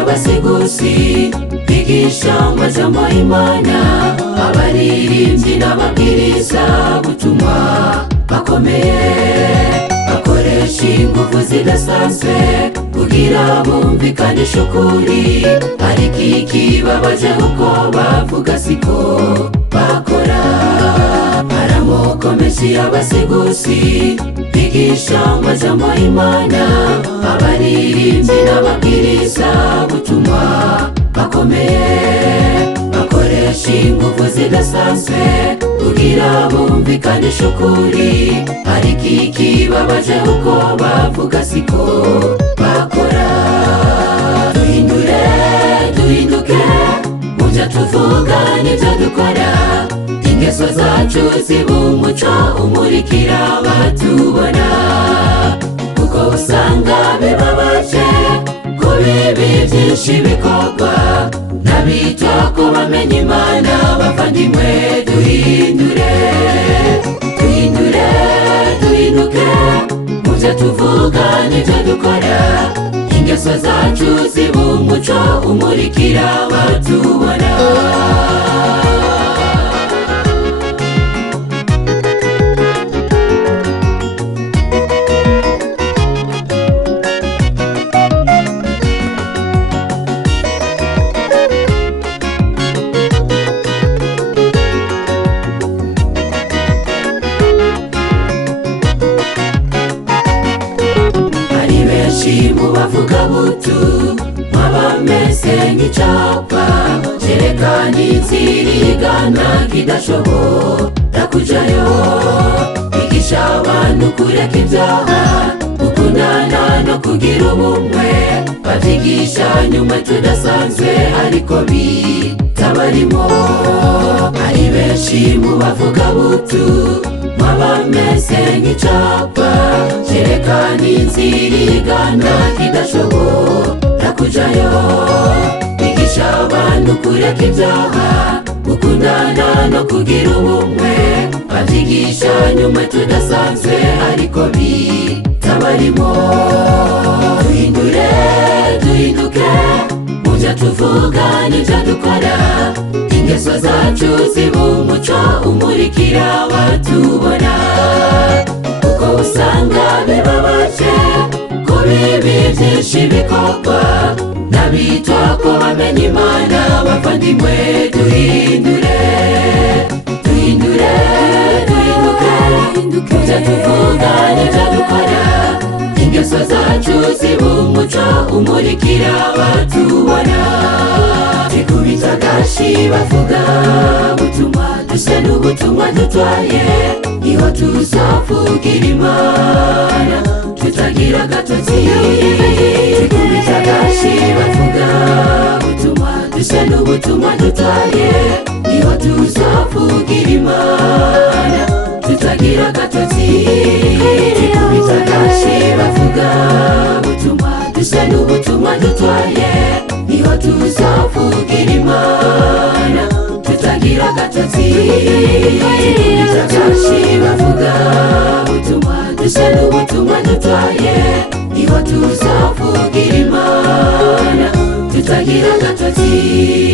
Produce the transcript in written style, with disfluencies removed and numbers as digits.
Abasigusi bigisha amajambo y'Imana, abaririmbyi n'ababwiriza butumwa bakomeye, bakoresha ingufu zidasanzwe kugira bumvikanishe ukuri, ariko ikibabaje uko bavuga siko bakora. Hari amoko menshi y'abasigusi bigisha amajambo y'Imana, abaririmbyi n'ababwiriza butumwa bakomeye, bakoresha ingufu zidasanzwe kugira bumvikanishe ukuri, ariko ikibabaje uko bavuga siko bakora. Duhinduke muvyo tuvuga n'ivyo dukora, ingeso zacu zibe umuco umurikira abatubona, kuko usanga bibabaje ko bibi byinshi bikorwa n'abitwa ko bamenye Imana. Bavandimwe, duhinduke muvyo tuvuga n'ivyo dukora, ingeso zacu zibe umuco umurikira abatubona. Bavuga butu mwabameze nk'icapa cerekana inzira igana kidashobora kujayo, bigisha abantu kureka ibyaha, gukundana no kugira ubumwe, bavyigisha nyuma tudasanzwe ariko bitabarimo. Hari benshi mu bavuga butu mwabameze nk'icapa cerekana inzira igana kidashobora kujayo, bigisha abantu kureka ibyaha, gukundana no kugira ubumwe, bavyigisha nyuma tudasanzwe ariko bitabarimo. Duhinduke muvyo tuvuga n'ivyo dukora, ingeso zacu zibe umuco umurikira abatubona, kuko usanga bibabaje ko bibi byinshi bikorwa n'abitwa ko bamenye Imana. Bavandimwe, duhinduke muvyo tuvuga n'ivyo dukora, ingeso zacu zibe umuco umurikira abatubona. Twikubita agashi bavuga butumwa, duse n'ubutumwa dutwaye, niho tuzovugira Imana tutagira agatotsi. Twikubita agashi bavuga butumwa, duse n'ubutumwa dutwaye, niho tuzovugira Imana tutagira agatotsi. Twikubita agashi bavuga butumwa, duse n'ubutumwa dutwaye, niho tuzovugira Imana tutagira agatotsi. Twikubita agashi bavuga butumwa, duse n'ubutumwa dutwaye, niho tuzovugira Imana tutagira agatotsi.